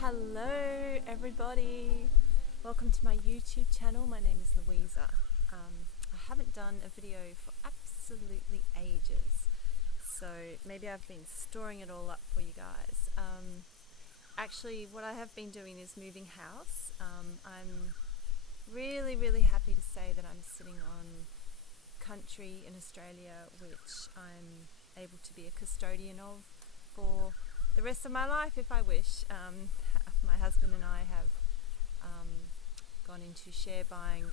Hello everybody, welcome to my YouTube channel. My name is Louisa. I haven't done a video for absolutely ages, so maybe I've been storing it all up for you guys. Actually, what I have been doing is moving house. I'm really happy to say that I'm sitting on country in Australia, which I'm able to be a custodian of for the rest of my life if I wish. My husband and I have gone into share buying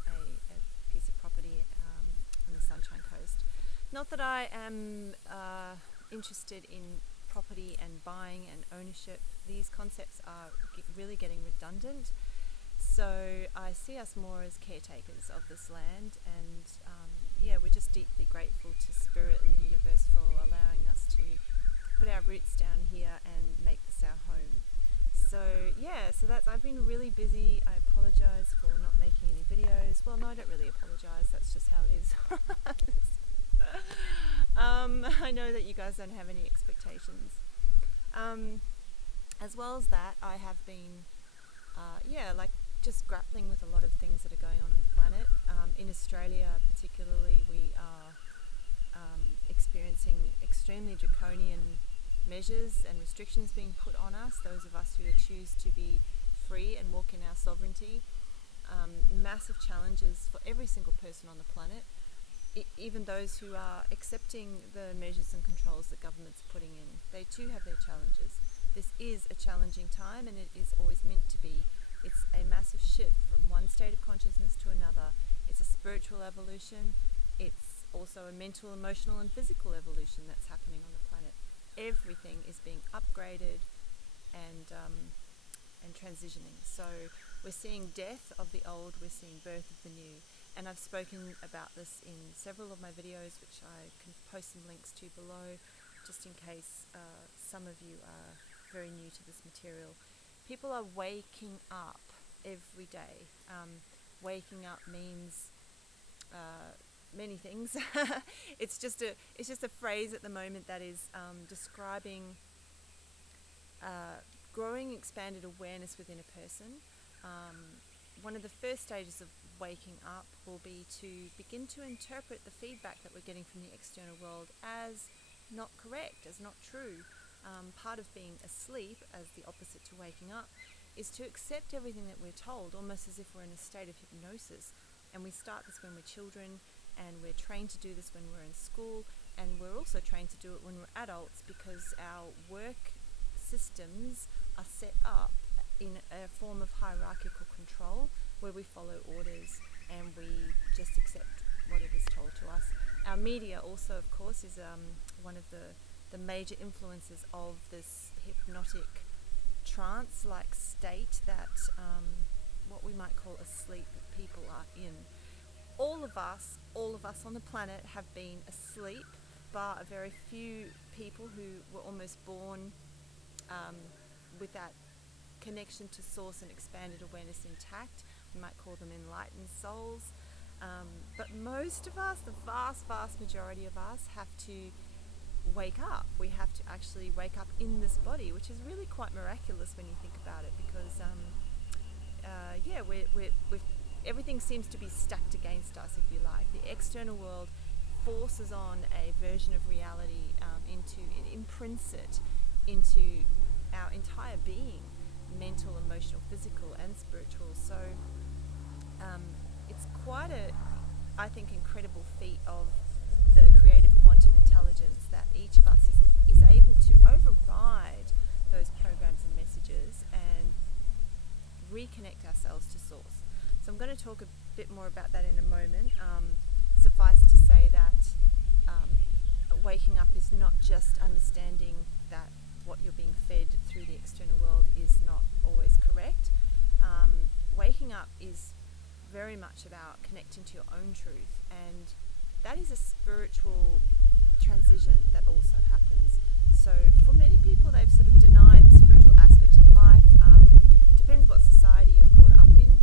a piece of property on the Sunshine Coast. Not that I am interested in property and buying and ownership. These concepts are really getting redundant. So I see us more as caretakers of this land, and we're just deeply grateful to Spirit and the universe for allowing us to put our roots down here and make this our home. So that's, I've been really busy. I apologize for not making any videos. Well, no, I don't really apologize. That's just how it is. I know that you guys don't have any expectations. As well as that, I have been, just grappling with a lot of things that are going on the planet. In Australia, particularly, we are experiencing extremely draconian measures and restrictions being put on us, those of us who choose to be free and walk in our sovereignty. Massive challenges for every single person on the planet, even those who are accepting the measures and controls that government's putting in. They too have their challenges. This is a challenging time, and it is always meant to be. It's a massive shift from one state of consciousness to another. It's a spiritual evolution. It's also a mental, emotional and physical evolution that's happening on the planet. Everything is being upgraded and transitioning. So we're seeing death of the old, we're seeing birth of the new. And I've spoken about this in several of my videos, which I can post some links to below, just in case some of you are very new to this material. People are waking up every day. Waking up means many things. It's just a phrase at the moment that is describing growing expanded awareness within a person. One of the first stages of waking up will be to begin to interpret the feedback that we're getting from the external world as not correct, as not true. Part of being asleep, as the opposite to waking up, is to accept everything that we're told, almost as if we're in a state of hypnosis. And we start this when we're children, and we're trained to do this when we're in school, and we're also trained to do it when we're adults, because our work systems are set up in a form of hierarchical control where we follow orders and we just accept whatever's told to us. Our media also, of course, is one of the major influences of this hypnotic trance-like state that what we might call asleep people are in. All of us on the planet have been asleep, bar a very few people who were almost born with that connection to source and expanded awareness intact. We might call them enlightened souls. But most of us, the vast majority of us, have to wake up. We have to actually wake up in this body, which is really quite miraculous when you think about it, because everything seems to be stacked against us, if you like. The external world forces on a version of reality it imprints it into our entire being, mental, emotional, physical and spiritual. So it's quite I think, incredible feat of the creative quantum intelligence that each of us is able to override those programs and messages and reconnect ourselves to source. So I'm going to talk a bit more about that in a moment. Suffice to say that waking up is not just understanding that what you're being fed through the external world is not always correct. Waking up is very much about connecting to your own truth, and that is a spiritual transition that also happens. So for many people, they've sort of denied the spiritual aspect of life. Depends what society you're brought up in.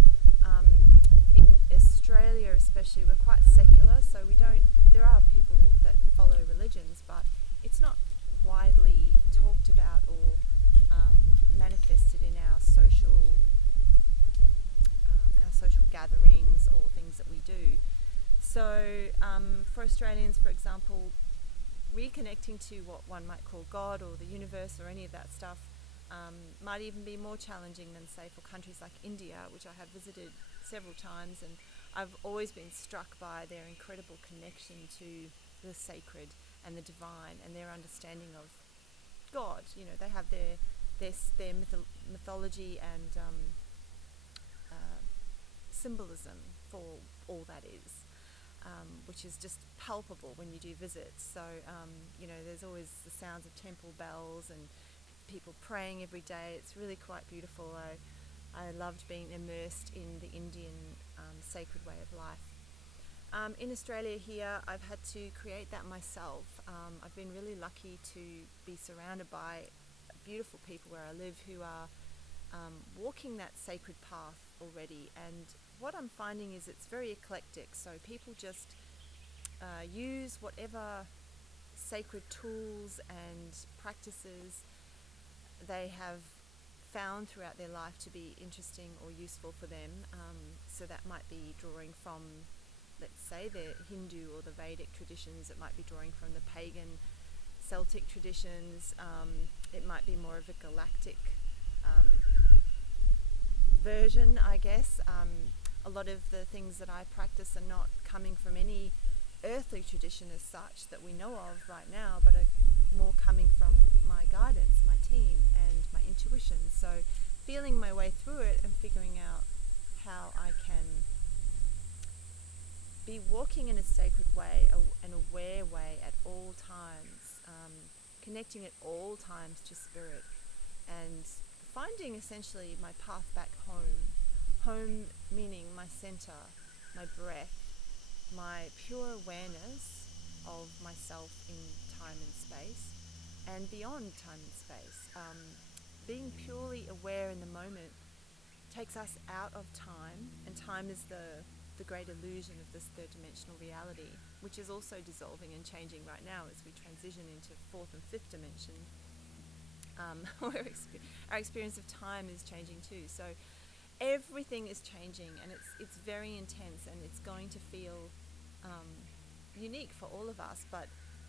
In Australia especially, we're quite secular, so there are people that follow religions, but it's not widely talked about or manifested in our social So for Australians, for example, reconnecting to what one might call God or the universe or any of that stuff might even be more challenging than, say, for countries like India, which I have visited several times, and I've always been struck by their incredible connection to the sacred and the divine and their understanding of God. You know, they have their mythology and symbolism for all that is. Which is just palpable when you do visits. So, you know, there's always the sounds of temple bells and people praying every day. It's really quite beautiful. I loved being immersed in the Indian sacred way of life. In Australia here, I've had to create that myself. I've been really lucky to be surrounded by beautiful people where I live who are walking that sacred path already, and what I'm finding is it's very eclectic. So people just use whatever sacred tools and practices they have found throughout their life to be interesting or useful for them. So that might be drawing from, let's say, the Hindu or the Vedic traditions. It might be drawing from the pagan Celtic traditions. It might be more of a galactic version, I guess. A lot of the things that I practice are not coming from any earthly tradition as such that we know of right now, but are more coming from my guidance, my team, and my intuition. So feeling my way through it and figuring out how I can be walking in a sacred way, an aware way at all times, connecting at all times to spirit, and finding essentially my path back home. Home meaning my center, my breath, my pure awareness of myself in time and space, and beyond time and space. Being purely aware in the moment takes us out of time, and time is the great illusion of this third dimensional reality, which is also dissolving and changing right now as we transition into fourth and fifth dimension. Where our experience of time is changing too. So everything is changing, and it's very intense, and it's going to feel unique for all of us, but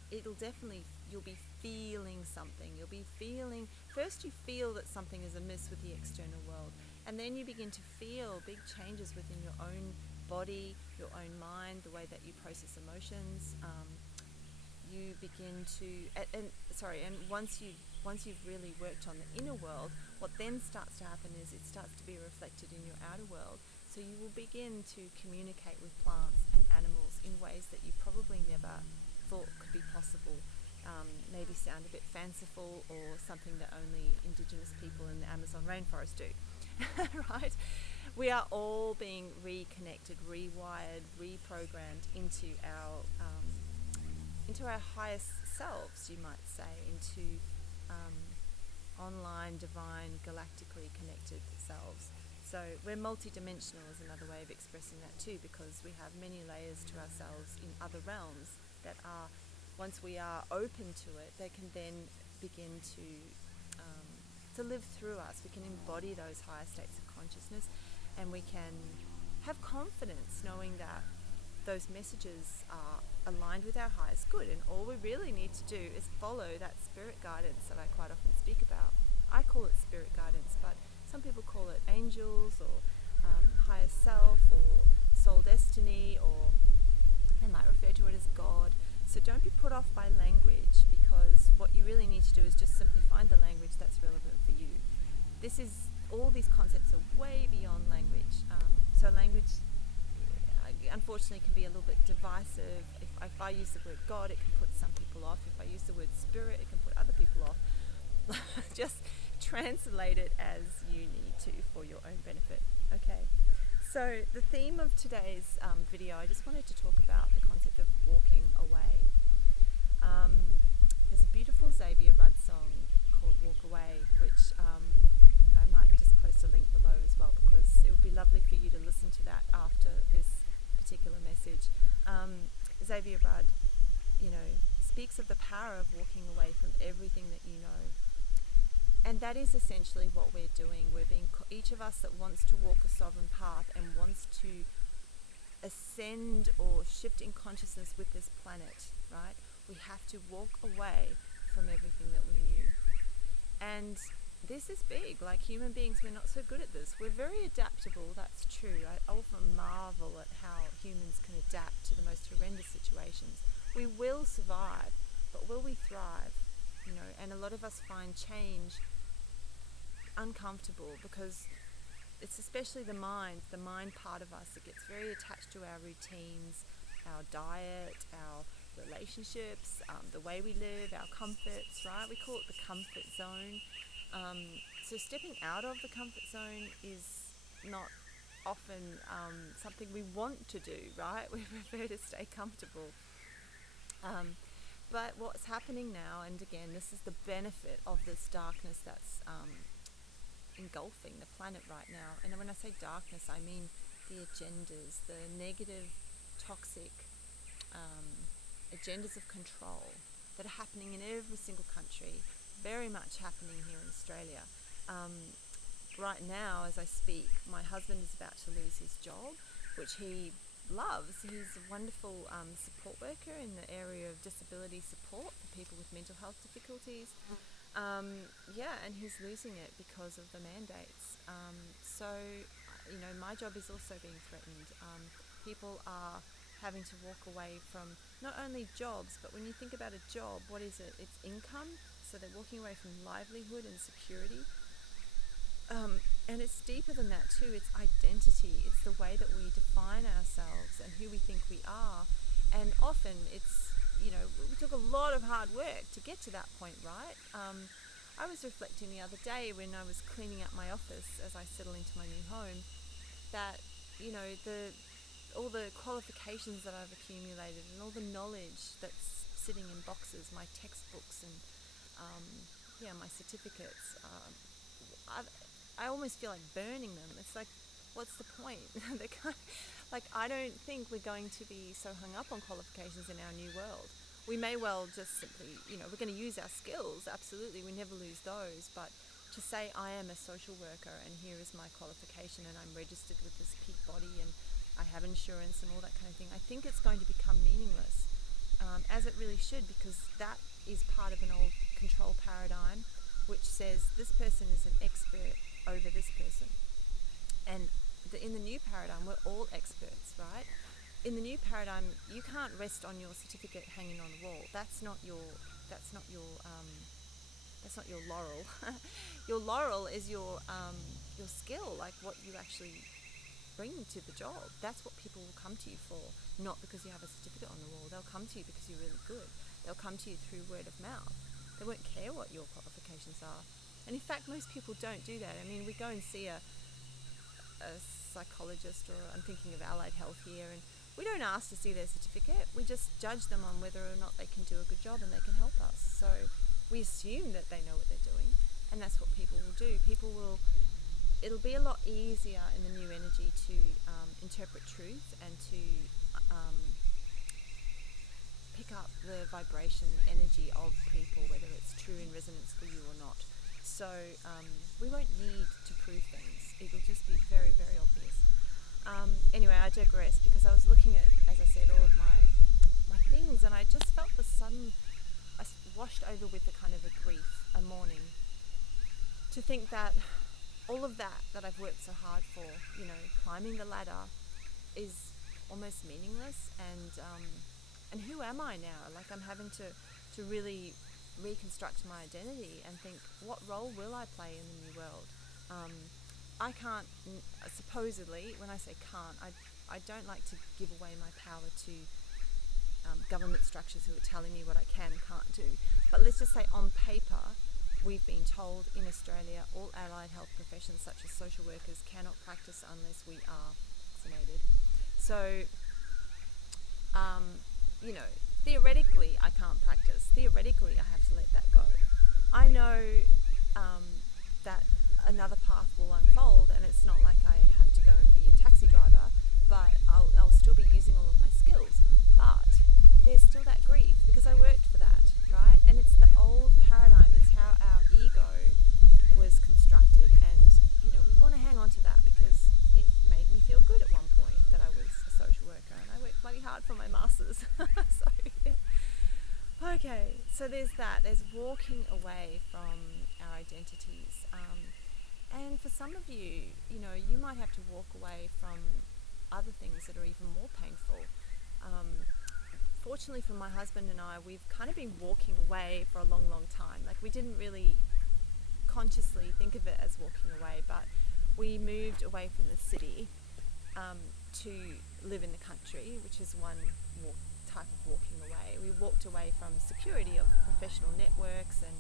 it'll definitely, you'll be feeling something. You'll be feeling, first you feel that something is amiss with the external world, and then you begin to feel big changes within your own body, your own mind, the way that you process emotions. You begin to, and once you've really worked on the inner world, what then starts to happen is it starts to be reflected in your outer world. So you will begin to communicate with plants and animals in ways that you probably never thought could be possible. Maybe sound a bit fanciful, or something that only Indigenous people in the Amazon rainforest do. Right? We are all being reconnected, rewired, reprogrammed into our highest selves, you might say, into online, divine, galactically connected selves. So we're multidimensional is another way of expressing that too, because we have many layers to ourselves in other realms that are, once we are open to it, they can then begin to live through us. We can embody those higher states of consciousness, and we can have confidence knowing that those messages are aligned with our highest good, and all we really need to do is follow that spirit guidance that I quite often speak about. I call it spirit guidance, but some people call it angels, or higher self, or soul destiny, or they might refer to it as God. So don't be put off by language, because what you really need to do is just simply find the language that's relevant for you. All these concepts are way beyond language. So language, unfortunately, can be a little bit divisive. If I use the word God, it can put some people off. If I use the word spirit, it can put other people off. Just translate it as you need to for your own benefit. Okay. So the theme of today's video, I just wanted to talk about the concept of walking away. There's a beautiful Xavier Rudd song called Walk Away, which I might just post a link below as well, because it would be lovely for you to listen to that after this particular message. Xavier Rudd, speaks of the power of walking away from everything that you know. And that is essentially what we're doing. We're being, each of us that wants to walk a sovereign path and wants to ascend or shift in consciousness with this planet, right, we have to walk away from everything that we knew. And this is big. Like human beings, we're not so good at this. We're very adaptable, that's true. I often marvel at how humans can adapt to the most horrendous situations. We will survive, but will we thrive? You know, and a lot of us find change uncomfortable because it's especially the mind part of us that gets very attached to our routines, our diet, our relationships, the way we live, our comforts, right? We call it the comfort zone. So stepping out of the comfort zone is not often something we want to do, right? We prefer to stay comfortable. But what's happening now, and again, this is the benefit of this darkness that's engulfing the planet right now. And when I say darkness, I mean the agendas, the negative, toxic agendas of control that are happening in every single country, very much happening here in Australia. Right now, as I speak, my husband is about to lose his job, which he loves. He's a wonderful support worker in the area of disability support for people with mental health difficulties. And he's losing it because of the mandates. So, you know, my job is also being threatened. People are having to walk away from not only jobs, but when you think about a job, what is it? It's income. So they're walking away from livelihood and security. And it's deeper than that too. It's identity. It's the way that we define ourselves and who we think we are. And often it's, you know, we took a lot of hard work to get to that point, right? I was reflecting the other day when I was cleaning up my office as I settle into my new home that, you know, all the qualifications that I've accumulated and all the knowledge that's sitting in boxes, my textbooks and my certificates, I almost feel like burning them. It's like, what's the point? They're kind of, like, I don't think we're going to be so hung up on qualifications in our new world. We may well just simply, you know, we're going to use our skills, absolutely, we never lose those, but to say I am a social worker and here is my qualification and I'm registered with this peak body and I have insurance and all that kind of thing, I think it's going to become meaningless, as it really should, because that is part of an old control paradigm which says this person is an expert over this person. And in the new paradigm, we're all experts, right? In the new paradigm, you can't rest on your certificate hanging on the wall. That's not your laurel. Your laurel is your skill, like what you actually bring to the job. That's what people will come to you for, not because you have a certificate on the wall. They'll come to you because you're really good. They'll come to you through word of mouth. They won't care what your qualifications are. And in fact, most people don't do that. I mean, we go and see a psychologist, or I'm thinking of allied health here, and we don't ask to see their certificate. We just judge them on whether or not they can do a good job and they can help us. So we assume that they know what they're doing, and that's what people will do. It'll be a lot easier in the new energy to interpret truth and to pick up the vibration energy of people, whether it's true in resonance for you or not. So we won't need to prove things. It'll just be very, very obvious. Anyway, I digress, because I was looking at, as I said, all of my things, and I just felt I washed over with a kind of a grief, a mourning, to think that all of that I've worked so hard for, you know, climbing the ladder, is almost meaningless. And who am I now? Like, I'm having to really reconstruct my identity and think, what role will I play in the new world? I can't, supposedly, when I say can't, I don't like to give away my power to government structures who are telling me what I can and can't do. But let's just say, on paper, we've been told in Australia all allied health professions such as social workers cannot practice unless we are vaccinated. So, you know, theoretically I can't practice. Theoretically I have to let that go. I know that another path will unfold, and it's not like I have to go and be a taxi driver, but I'll still be using all of my skills. But there's still that grief because I worked for that, right? And it's the old paradigm. It's how our ego was constructed, and you know, we want to hang on to that because it made me feel good at one point that I was a social worker. So there's that. There's walking away from our identities. And for some of you, you might have to walk away from other things that are even more painful. Fortunately for my husband and I, we've kind of been walking away for a long, long time. Like, we didn't really consciously think of it as walking away, but we moved away from the city to live in the country, which is one type of walking away. We walked away from security of professional networks and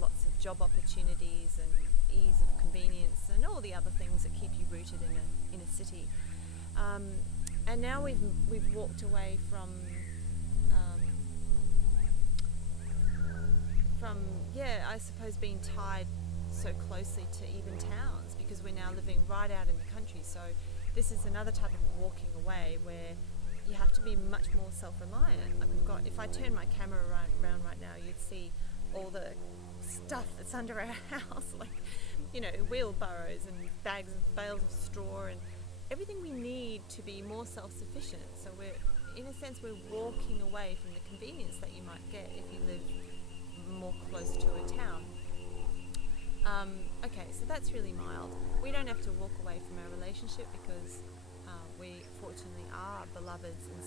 lots of job opportunities and ease of convenience and all the other things that keep you rooted in a city. And now we've walked away from I suppose being tied so closely to even towns, because we're now living right out in the country. So this is another type of walking away where you have to be much more self-reliant. Like, if I turn my camera around right now, you'd see all the stuff that's under our house, like, wheelbarrows and bales of straw and everything we need to be more self-sufficient. So we're walking away from the convenience that you might get if you live more close to a town. Okay, so that's really mild. We don't have to walk away from our relationship because we fortunately are beloveds and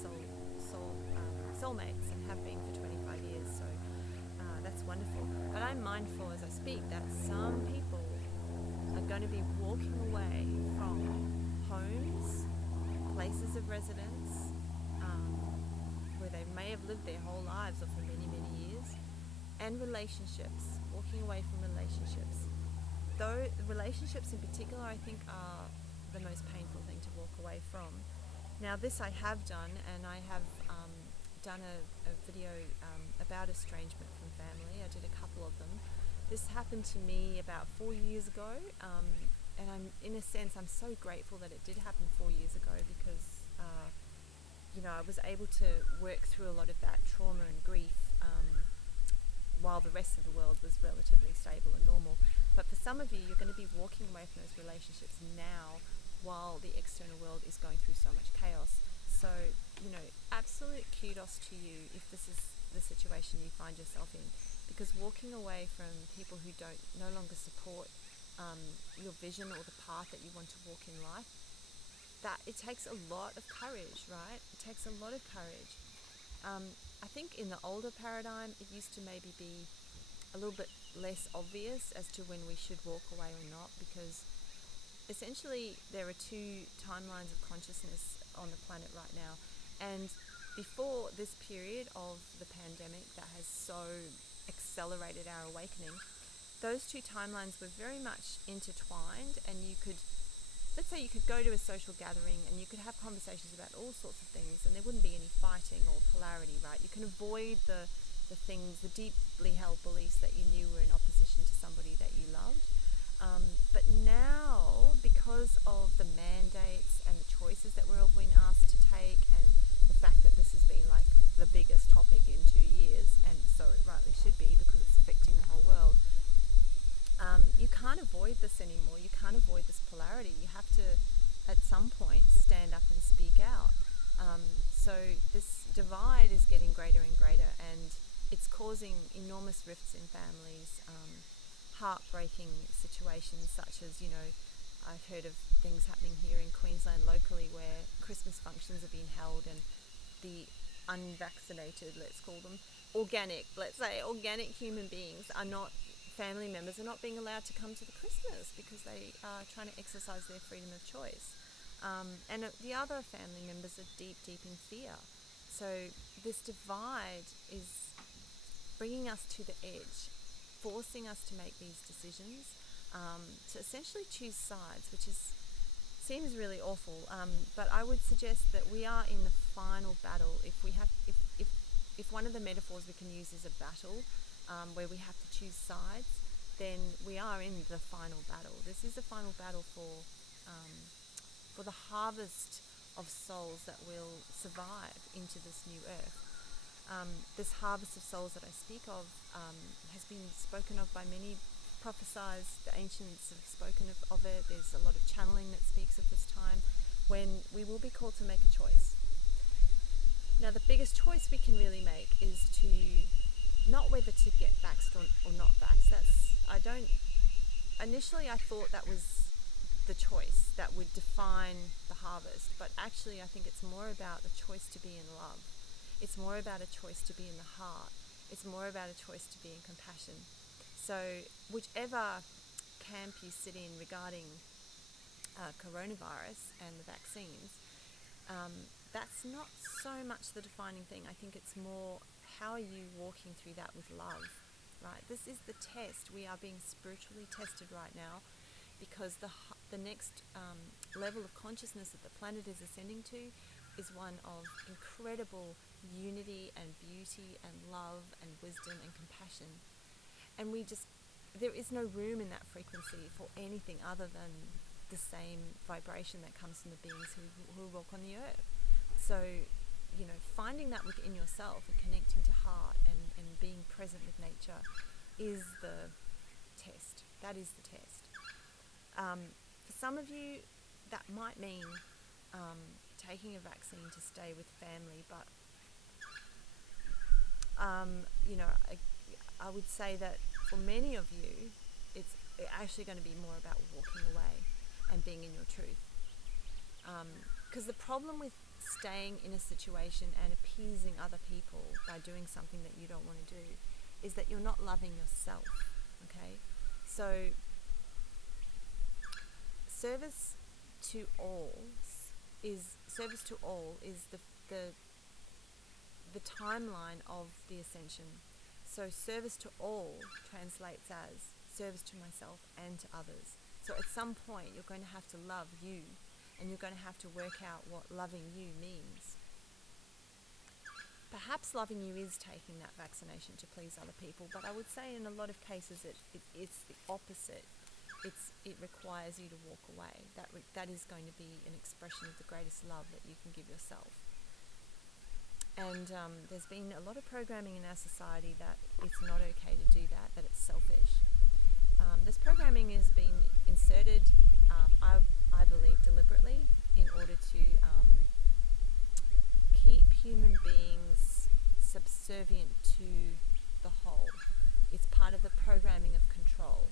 soulmates and have been for 25 years. So that's wonderful. But I'm mindful as I speak that some people are going to be walking away from homes, places of residence, where they may have lived their whole lives or for many, many years, and relationships, walking away from relationships. Though relationships in particular, I think, are the most painful thing to walk away from. Now, this I have done, and I have done a video about estrangement from family. I did a couple of them. This happened to me about 4 years ago, and I'm so grateful that it did happen 4 years ago, because I was able to work through a lot of that trauma and grief while the rest of the world was relatively stable and normal. But for some of you, you're going to be walking away from those relationships now while the external world is going through so much chaos. So, absolute kudos to you if this is the situation you find yourself in, because walking away from people who no longer support your vision or the path that you want to walk in life, that it takes a lot of courage, right? It takes a lot of courage. I think in the older paradigm, it used to maybe be a little bit less obvious as to when we should walk away or not, because essentially there are two timelines of consciousness on the planet right now. And before this period of the pandemic that has so accelerated our awakening, those two timelines were very much intertwined, and let's say you could go to a social gathering and you could have conversations about all sorts of things and there wouldn't be any fighting or polarity, right? You can avoid the things, the deeply held beliefs that you knew were in opposition to somebody that you loved. But now, because of the mandates and the choices that we're all being asked to take, and the fact that this has been like the biggest topic in 2 years, and so it rightly should be because it's affecting the whole world, you can't avoid this anymore. You can't avoid this polarity. You have to, at some point, stand up and speak out. So this divide is getting greater and greater, and it's causing enormous rifts in families, heartbreaking situations such as, I've heard of things happening here in Queensland locally where Christmas functions are being held and the unvaccinated, let's call them, organic human beings family members are not being allowed to come to the Christmas because they are trying to exercise their freedom of choice. And the other family members are deep, deep in fear. So this divide is bringing us to the edge, forcing us to make these decisions, to essentially choose sides, which seems really awful. But I would suggest that we are in the final battle. If one of the metaphors we can use is a battle, where we have to choose sides, then we are in the final battle. This is the final battle for the harvest of souls that will survive into this new earth. This harvest of souls that I speak of has been spoken of by many, prophesized. The ancients have spoken of it. There's a lot of channeling that speaks of this time when we will be called to make a choice. Now, the biggest choice we can really make is to not whether to get vaxxed or not vaxxed. Initially I thought that was the choice that would define the harvest, but actually I think it's more about the choice to be in love. It's more about a choice to be in the heart. It's more about a choice to be in compassion. So whichever camp you sit in regarding coronavirus and the vaccines, that's not so much the defining thing. I think it's more, how are you walking through that with love, right? This is the test. We are being spiritually tested right now, because the next level of consciousnness that the planet is ascending to is one of incredible unity and beauty and love and wisdom and compassion. And there is no room in that frequency for anything other than the same vibration that comes from the beings who walk on the earth. So, finding that within yourself and connecting to heart and being present with nature is the test. That is the test. For some of you, that might mean taking a vaccine to stay with family, but I would say that for many of you, it's actually going to be more about walking away and being in your truth. Because the problem with staying in a situation and appeasing other people by doing something that you don't want to do is that you're not loving yourself, okay? So service to all is the timeline of the ascension. So service to all translates as service to myself and to others. So at some point you're going to have to love you, and you're going to have to work out what loving you means. Perhaps loving you is taking that vaccination to please other people, but I would say in a lot of cases it's the opposite. It requires you to walk away. That is going to be an expression of the greatest love that you can give yourself. And there's been a lot of programming in our society that it's not okay to do that, that it's selfish. This programming has been inserted, I believe, deliberately in order to keep human beings subservient to the whole. It's part of the programming of control.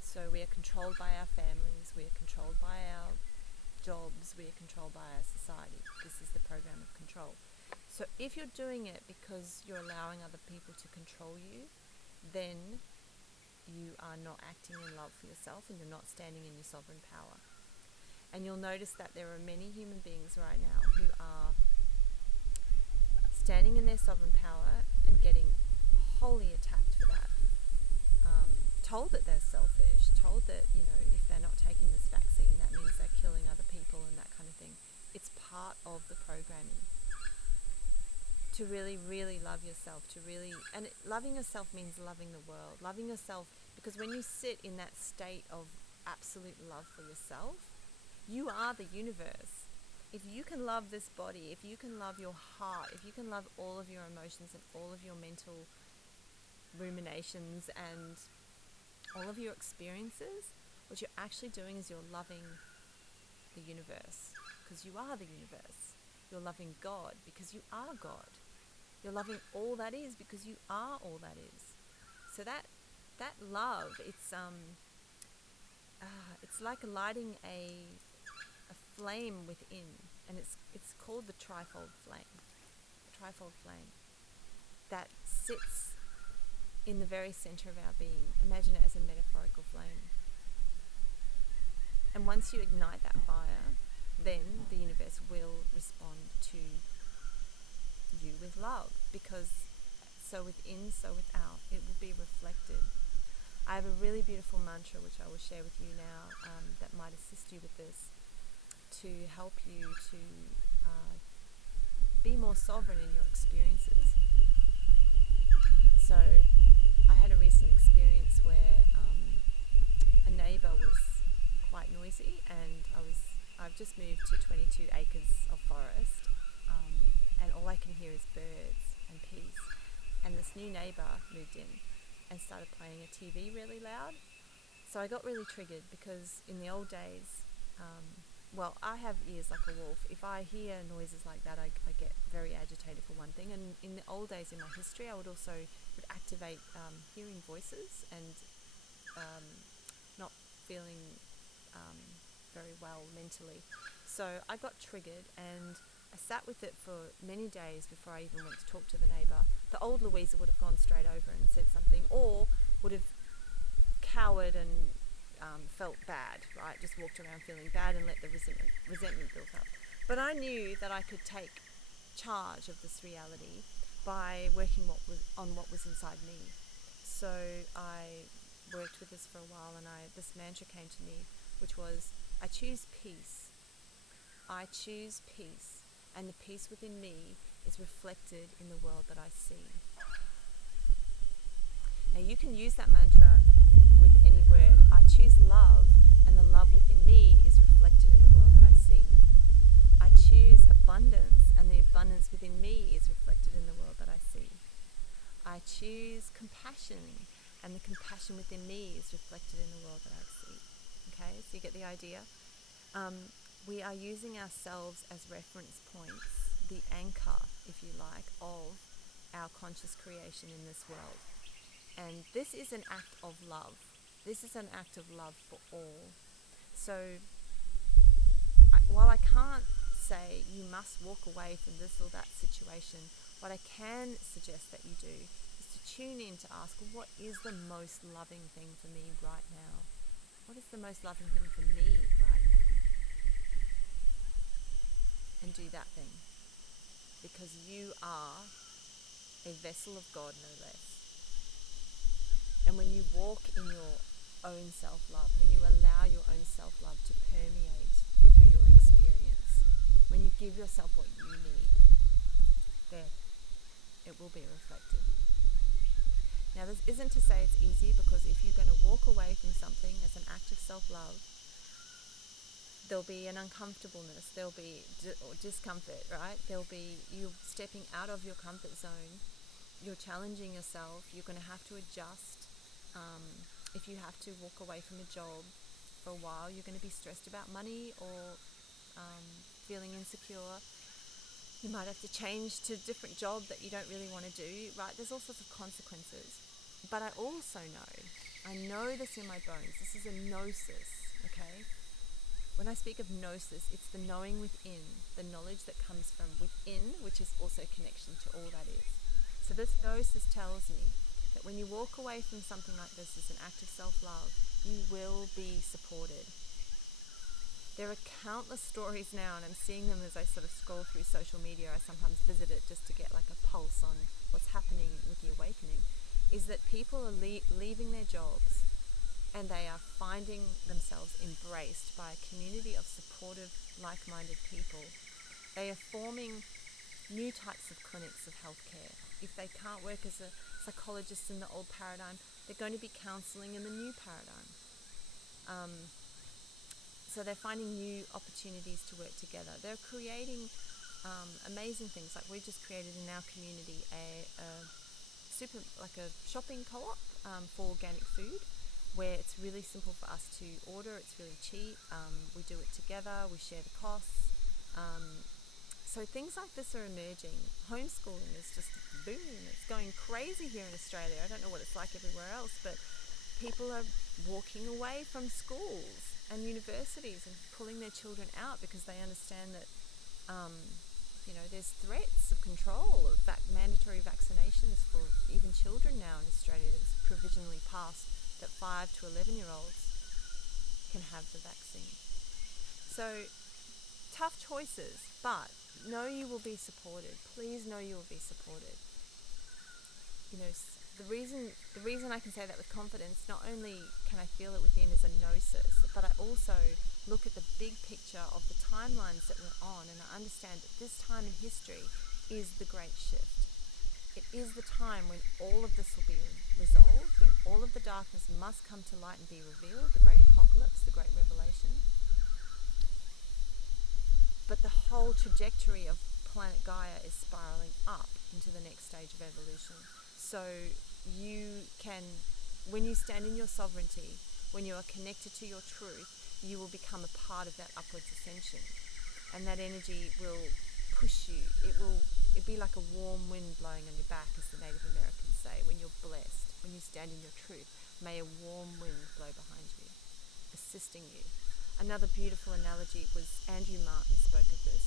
So we are controlled by our families, we are controlled by our jobs, we are controlled by our society. This is the program of control. So if you're doing it because you're allowing other people to control you, then you are not acting in love for yourself, and you're not standing in your sovereign power. And you'll notice that there are many human beings right now who are standing in their sovereign power and getting wholly attacked for that. Told that they're selfish, told that, if they're not taking this vaccine, that means they're killing other people and that kind of thing. It's part of the programming. To really, really love yourself, loving yourself means loving the world. Loving yourself, because when you sit in that state of absolute love for yourself, you are the universe. If you can love this body, if you can love your heart, if you can love all of your emotions and all of your mental ruminations and all of your experiences, what you're actually doing is you're loving the universe, because you are the universe. You're loving God because you are God. You're loving all that is because you are all that is. So that love, it's like lighting a flame within, and it's called the trifold flame. The trifold flame that sits in the very center of our being. Imagine it as a metaphorical flame. And once you ignite that fire, then the universe will respond to you with love, because so within, so without, it will be reflected. I have a really beautiful mantra which I will share with you now that might assist you with this, to help you to be more sovereign in your experiences. So I had a recent experience where a neighbour was quite noisy, and I've just moved to 22 acres of forest, and all I can hear is birds and peace. And this new neighbour moved in and started playing a TV really loud. So I got really triggered, because in the old days, I have ears like a wolf. If I hear noises like that, I get very agitated, for one thing. And in the old days in my history, I would also would activate hearing voices and not feeling very well mentally. So I got triggered and I sat with it for many days before I even went to talk to the neighbour. The old Louisa would have gone straight over and said something, or would have cowered and felt bad, right? Just walked around feeling bad and let the resentment build up. But I knew that I could take charge of this reality by working on what was inside me. So I worked with this for a while, and this mantra came to me, which was, I choose peace. I choose peace, and the peace within me is reflected in the world that I see. Now you can use that mantra with any word. I choose love, and the love within me is reflected in the world that I see. I choose abundance, and the abundance within me is reflected in the world that I see. I choose compassion, and the compassion within me is reflected in the world that I see. Okay, so you get the idea? We are using ourselves as reference points, the anchor, if you like, of our conscious creation in this world. And this is an act of love. This is an act of love for all. So while I can't say you must walk away from this or that situation, what I can suggest that you do is to tune in to ask, what is the most loving thing for me right now? What is the most loving thing for me right now? And do that thing. Because you are a vessel of God, no less. And when you walk in your own self-love, when you allow your own self-love to permeate through your experience, when you give yourself what you need, there, it will be reflected. Now, this isn't to say it's easy, because if you're going to walk away from something as an act of self-love, there'll be an uncomfortableness, there'll be discomfort, right? There'll be you stepping out of your comfort zone, you're challenging yourself, you're going to have to adjust. If you have to walk away from a job for a while, you're going to be stressed about money or feeling insecure. You might have to change to a different job that you don't really want to do, right? There's all sorts of consequences. But I also I know this in my bones, this is a gnosis, okay? When I speak of gnosis, it's the knowing within, the knowledge that comes from within, which is also connection to all that is. So this gnosis tells me that when you walk away from something like this as an act of self-love, you will be supported. There are countless stories now, and I'm seeing them as I sort of scroll through social media. I sometimes visit it just to get like a pulse on what's happening with the awakening, is that people are leaving their jobs and they are finding themselves embraced by a community of supportive, like-minded people. They are forming new types of clinics of healthcare. If they can't work as a psychologist in the old paradigm, they're going to be counselling in the new paradigm. So they're finding new opportunities to work together. They're creating amazing things. Like we just created in our community a shopping co-op for organic food, where it's really simple for us to order. It's really cheap. We do it together. We share the costs. So things like this are emerging. Homeschooling is just booming. It's going crazy here in Australia. I don't know what it's like everywhere else, but people are walking away from schools and universities and pulling their children out because they understand that there's threats of control, of mandatory vaccinations for even children now in Australia. That was provisionally passed that 5 to 11-year-olds can have the vaccine. So tough choices, but know you will be supported. Please know you will be supported. The reason I can say that with confidence, not only can I feel it within as a gnosis, but I also look at the big picture of the timelines that we're on, and I understand that this time in history is the great shift. It is the time when all of this will be resolved, when all of the darkness must come to light and be revealed, the great apocalypse, the great revelation. But the whole trajectory of planet Gaia is spiraling up into the next stage of evolution. So you can, when you stand in your sovereignty, when you are connected to your truth, you will become a part of that upwards ascension. And that energy will push you. It will it'd be like a warm wind blowing on your back, as the Native Americans say. When you're blessed, when you stand in your truth, may a warm wind blow behind you, assisting you. Another beautiful analogy was Andrew Martin spoke of this.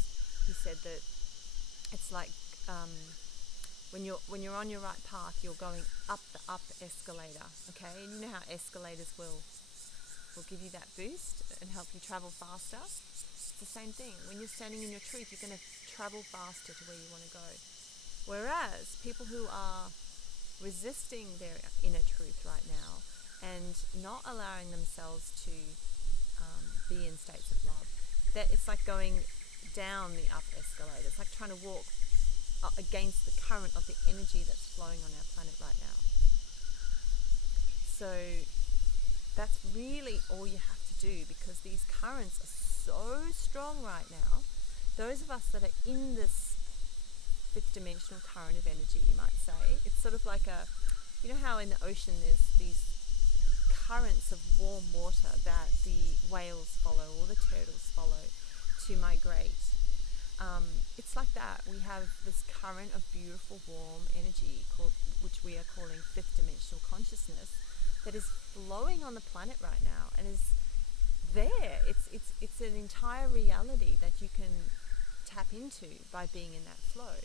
He said that it's like when you're on your right path, you're going up the up escalator, okay? And you know how escalators will give you that boost and help you travel faster. It's the same thing. When you're standing in your truth, you're going to travel faster to where you want to go. Whereas people who are resisting their inner truth right now and not allowing themselves to be in states of love, that it's like going down the up escalator. It's like trying to walk against the current of the energy that's flowing on our planet right now. So that's really all you have to do, because these currents are so strong right now. Those of us that are in this fifth dimensional current of energy, you might say, it's sort of like you know how in the ocean there's these currents of warm water that the whales follow or the turtles follow to migrate. It's like that. We have this current of beautiful, warm energy which we are calling fifth dimensional consciousness, that is flowing on the planet right now and is there. It's an entire reality that you can tap into by being in that flow.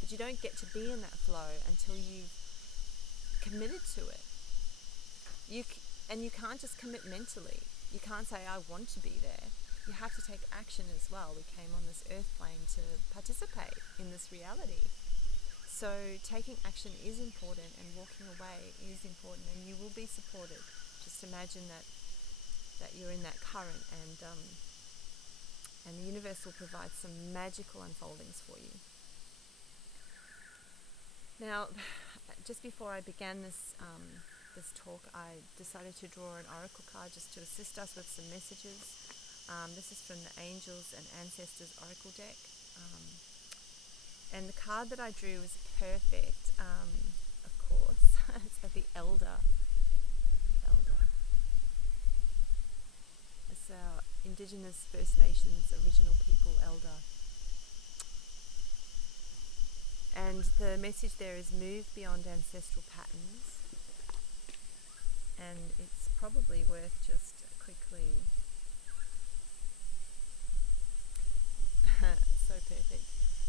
But you don't get to be in that flow until you've committed to it. And you can't just commit mentally. You can't say, I want to be there. You have to take action as well. We came on this earth plane to participate in this reality. So taking action is important, and walking away is important, and you will be supported. Just imagine that you're in that current, and the universe will provide some magical unfoldings for you. Now, just before I began this talk, I decided to draw an oracle card just to assist us with some messages. This is from the Angels and Ancestors Oracle deck. And the card that I drew was perfect, of course. It's the Elder. The Elder. It's our Indigenous First Nations original people elder. And the message there is move beyond ancestral patterns. And it's probably worth just quickly... so perfect.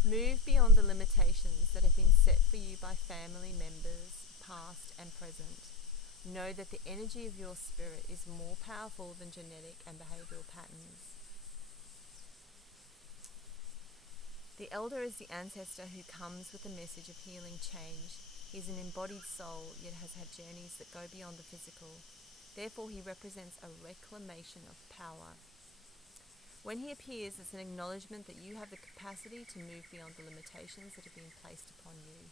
Move beyond the limitations that have been set for you by family members, past and present. Know that the energy of your spirit is more powerful than genetic and behavioural patterns. The elder is the ancestor who comes with a message of healing change. He is an embodied soul, yet has had journeys that go beyond the physical. Therefore, he represents a reclamation of power. When he appears, it's an acknowledgement that you have the capacity to move beyond the limitations that have been placed upon you.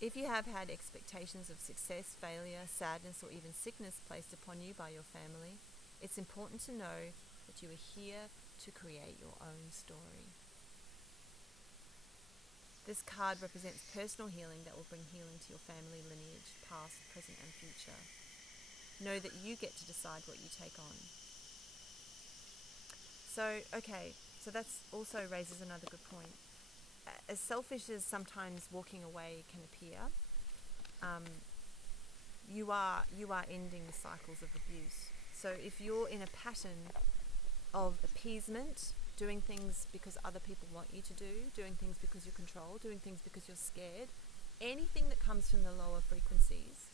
If you have had expectations of success, failure, sadness, or even sickness placed upon you by your family, it's important to know that you are here to create your own story. This card represents personal healing that will bring healing to your family lineage, past, present, and future. Know that you get to decide what you take on. So that also raises another good point. As selfish as sometimes walking away can appear, you are ending the cycles of abuse. So if you're in a pattern of appeasement, doing things because other people want you to do, doing things because you're controlled, doing things because you're scared, anything that comes from the lower frequencies,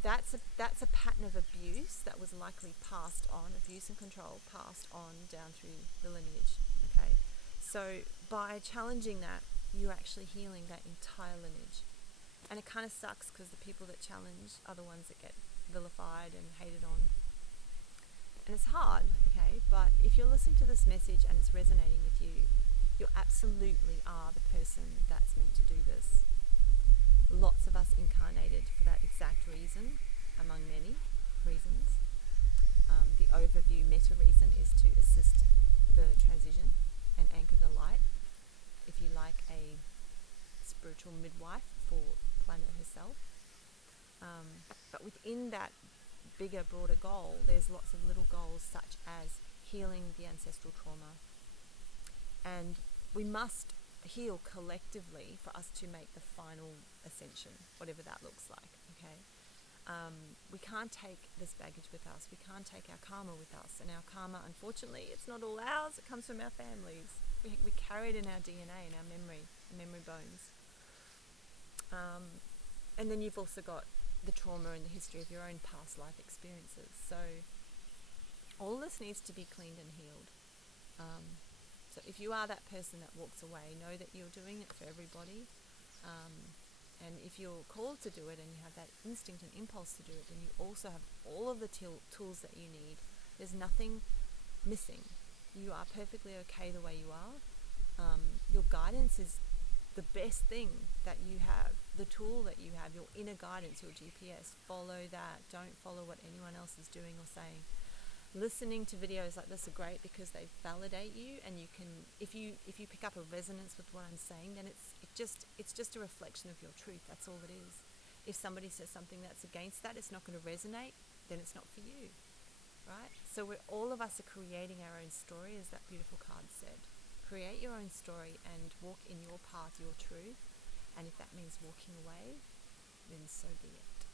that's a pattern of abuse that was likely passed on, abuse and control passed on down through the lineage. Okay, so by challenging that, you're actually healing that entire lineage. And it kind of sucks because the people that challenge are the ones that get vilified and hated on. And it's hard, okay, but if you're listening to this message and it's resonating with you, you absolutely are the person that's meant to do this. Lots of us incarnated for that exact reason, among many reasons. The overview meta reason is to assist the transition and anchor the light. If you like, a spiritual midwife for planet herself. But within that bigger, broader goal, there's lots of little goals, such as healing the ancestral trauma and we must heal collectively for us to make the final ascension, whatever that looks like, okay? We can't take this baggage with us. We can't take our karma with us. And our karma, unfortunately, it's not all ours. It comes from our families. We carry it in our DNA, in our memory bones. And then you've also got the trauma and the history of your own past life experiences. So all this needs to be cleaned and healed. So if you are that person that walks away, know that you're doing it for everybody. And if you're called to do it and you have that instinct and impulse to do it, then you also have all of the tools that you need. There's nothing missing. You are perfectly okay the way you are. Your guidance is the best thing that you have. The tool that you have, your inner guidance, your GPS. Follow that. Don't follow what anyone else is doing or saying. Listening to videos like this are great because they validate you, and you can, if you pick up a resonance with what I'm saying, then it's just a reflection of your truth. That's all it is. If somebody says something that's against that, it's not going to resonate, then it's not for you, right? So all of us are creating our own story, as that beautiful card said. Create your own story and walk in your path, your truth. And if that means walking away, then so be it.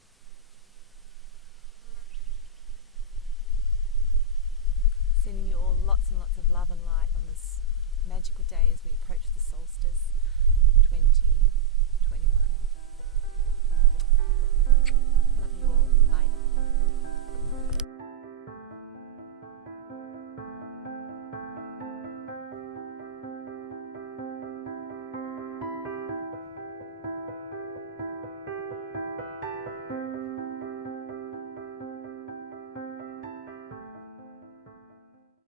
Sending you all lots and lots of love and light on this magical day as we approach the solstice 2021.